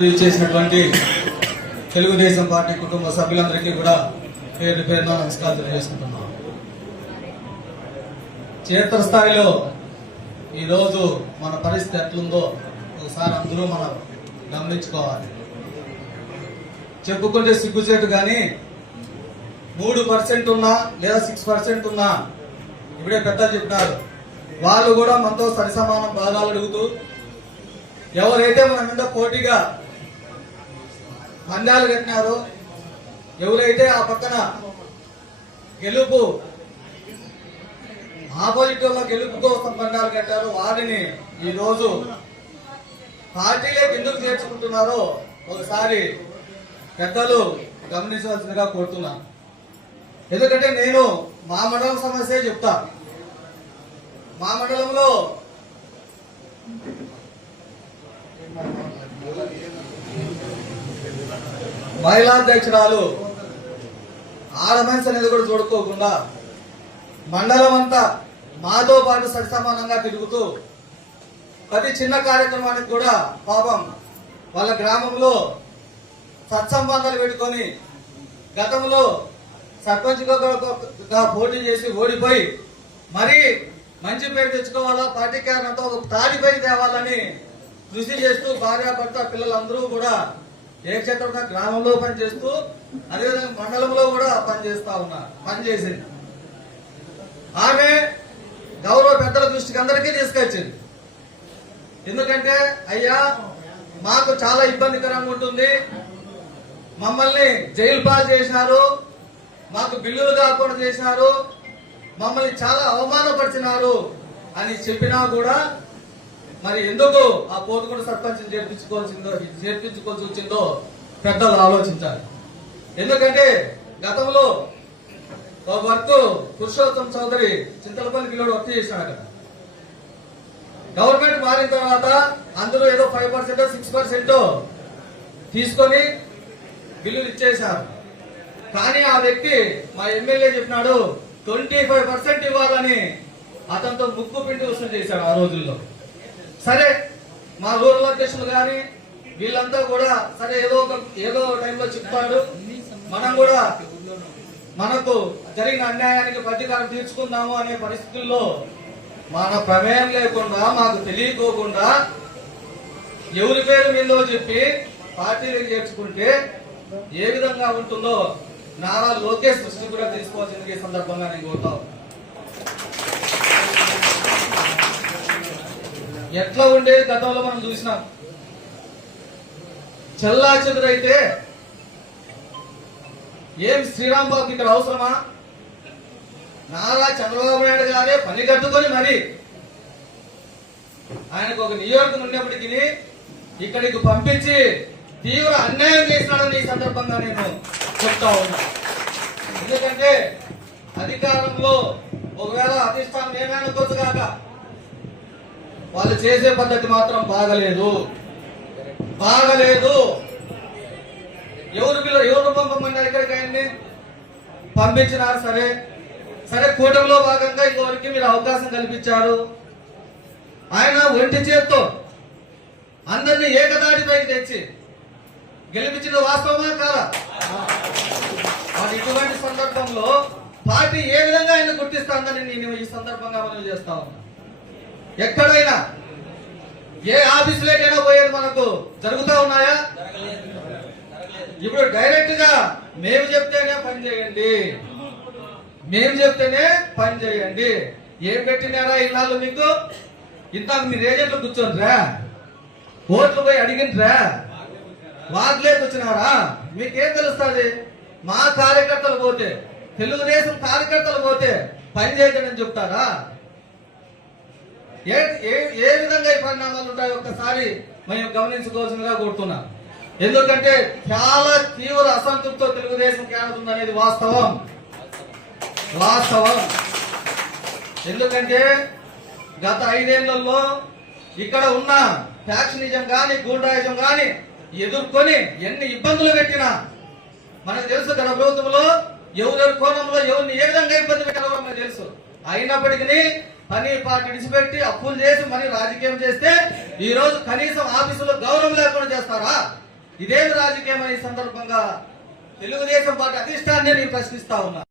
చేసినటువంటి తెలుగుదేశం పార్టీ కుటుంబ సభ్యులందరికీ కూడా పేరు పేరున నమస్కారాలు తెలియజేసుకుంటున్నాం. క్షేత్రస్థాయిలో ఈరోజు మన పరిస్థితి ఎట్లుందో ఒకసారి అందరూ మనం గమనించుకోవాలి. చెప్పుకుంటే సిగ్గుచేటు కానీ 3% ఉన్నా లేదా 6% ఉన్నా ఇప్పుడే పెద్దలు చెప్పినారు, వాళ్ళు కూడా మనతో సరిసమానం భాగాలు అడుగుతూ ఎవరైతే మన మీద పోటీగా పందాలు కట్టినారో, ఎవరైతే ఆ పక్కన గెలుపు ఆపోజిట్ లో గెలుపు కోసం పందాలు కట్టారో వారిని ఈ రోజు పార్టీలోకి ఎందుకు చేర్చుకుంటున్నారో ఒకసారి పెద్దలు గమనించవలసిందిగా కోరుతున్నాను. ఎందుకంటే నేను మా మండలం సమస్య చెప్తా. మా మండలంలో మహిళా అధ్యక్షురాలు ఆడమనిషి అనేది కూడా చూడుకోకుండా మండలం అంతా మాతో పాటు సరిసమానంగా తిరుగుతూ ప్రతి చిన్న కార్యక్రమానికి కూడా పాపం వాళ్ళ గ్రామంలో సత్సంబంధాలు పెట్టుకొని గతంలో సర్పంచ్గా పోటీ చేసి ఓడిపోయి మరీ మంచి పేరు తెచ్చుకోవాలా, పార్టీ కారణంతో ఒక తాడిపై తేవాలని కృషి చేస్తూ భార్యాభర్త పిల్లలందరూ కూడా ఏకక్షేత్రంగా గ్రామంలో పనిచేస్తూ అదేవిధంగా మండలంలో కూడా పనిచేసింది. ఆమె గౌరవ పెద్దల దృష్టికి అందరికీ తీసుకొచ్చింది. ఎందుకంటే అయ్యా మాకు చాలా ఇబ్బందికరంగా ఉంటుంది, మమ్మల్ని జైలు పాలు చేసినారు, మాకు బిల్లులు కాకుండా చేసినారు, మమ్మల్ని చాలా అవమానపరిచినారు అని చెప్పినా కూడా మరి ఎందుకు ఆ పోతుగూడ సర్పంచ్ చేర్పించుకోవాల్సి వచ్చిందో పెద్దలు ఆలోచించాలి. ఎందుకంటే గతంలో ఒక వర్క్ పురుషోత్తం చౌదరి చింతలపల్లి కిలోడు వర్క్ చేసినాడు. గవర్నమెంట్ మారిన తర్వాత అందులో ఏదో 5% 6% తీసుకొని బిల్లులు ఇచ్చేశారు. కానీ ఆ వ్యక్తి మా ఎమ్మెల్యే చెప్పినాడు 25% ఇవ్వాలని అతనితో ముక్కు పిండి వసూలు చేశాడు ఆ రోజుల్లో. సరే మా రూరల్ అధ్యక్షులు కానీ వీళ్ళంతా కూడా సరే ఏదో టైంలో చెప్తాడు, మనం కూడా మనకు జరిగిన అన్యాయానికి ప్రతీకారం తీర్చుకుందాము అనే పరిస్థితుల్లో మన ప్రమేయం లేకుండా మాకు తెలియకోకుండా ఎవరి పేరు మీదో చెప్పి పార్టీలకు చేర్చుకుంటే ఏ విధంగా ఉంటుందో నారా లోకేష్ దృష్టి కూడా తీసుకోవాల్సింది ఈ సందర్భంగా నేను కోరుతాను. ఎట్లా ఉండేది గతంలో మనం చూసినాం. చెల్లా చెదురైతే ఏం శ్రీరామ్ బాబుకి ఇక్కడ అవసరమా? నారా చంద్రబాబు నాయుడు గారే పని కట్టుకొని మరి ఆయనకు ఒక నియోజకవర్గం ఉన్నప్పటికీ ఇక్కడికి పంపించి తీవ్ర అన్యాయం చేసినాడని ఈ సందర్భంగా నేను చెప్తా ఉన్నా. ఎందుకంటే అధికారంలో ఒకవేళ అధిష్టానం ఏమైనా అనుకోవచ్చుగాక, వాళ్ళు చేసే పద్ధతి మాత్రం బాగలేదు. ఎవరు పంపమన్నారు ఇక్కడికి? ఆయన్ని పంపించినారు. సరే కూటమిలో భాగంగా ఇంకొకరికి మీరు అవకాశం కల్పించారు. ఆయన ఒంటి చేత్తో అందరినీ ఏకదాటిపైకి తెచ్చి గెలిపించిన వాస్తవమా కాదా? మరి ఇటువంటి సందర్భంలో పార్టీ ఏ విధంగా ఆయన గుర్తిస్తుందని నేను ఈ సందర్భంగా మనం చేస్తా ఉన్నా. ఎక్కడైనా ఏ ఆఫీసులోకైనా పోయేది మనకు జరుగుతూ ఉన్నాయా? ఇప్పుడు డైరెక్ట్ గా మేము చెప్తేనే పని చేయండి. ఏం పెట్టినారా ఇన్నాళ్ళు మీకు? ఇంతకు మీరు ఏజెంట్లు కూర్చోండిరా, ఓట్లు పోయి అడిగిండ్రా, వాటిలే కూర్చున్నారా? మీకేం తెలుస్తుంది? మా కార్యకర్తలు పోతే, తెలుగుదేశం కార్యకర్తలు పోతే పని చేయదని చెప్తారా? ఏ విధంగా ఈ పరిణామాలు ఉంటాయో ఒక్కసారి మేము గమనించుకోవాల్సిందిగా కోరుతున్నాం. ఎందుకంటే చాలా తీవ్ర అసంతృప్తితో తెలుగుదేశం కేంద్రం అనేది వాస్తవం. ఎందుకంటే గత 5 ఏళ్లలో ఇక్కడ ఉన్న ఫ్యాక్షనిజం గాని గూండాయిజం గాని ఎదుర్కొని ఎన్ని ఇబ్బందులు పెట్టినా మనకు తెలుసు. గత ప్రభుత్వంలో ఎవరెవరి కోణంలో ఎవరిని ఏ విధంగా ఇబ్బంది పెట్టారో మనకు తెలుసు. అయినప్పటికీ పని పార్టీ విడిచిపెట్టి అప్పులు చేసి మరి రాజకీయం చేస్తే ఈ రోజు కనీసం ఆఫీసులో గౌరవం లేకుండా చేస్తారా? ఇదేమి రాజకీయం? ఈ సందర్భంగా తెలుగుదేశం పార్టీ అధిష్టాన్ని నేను ప్రశ్నిస్తా ఉన్నా.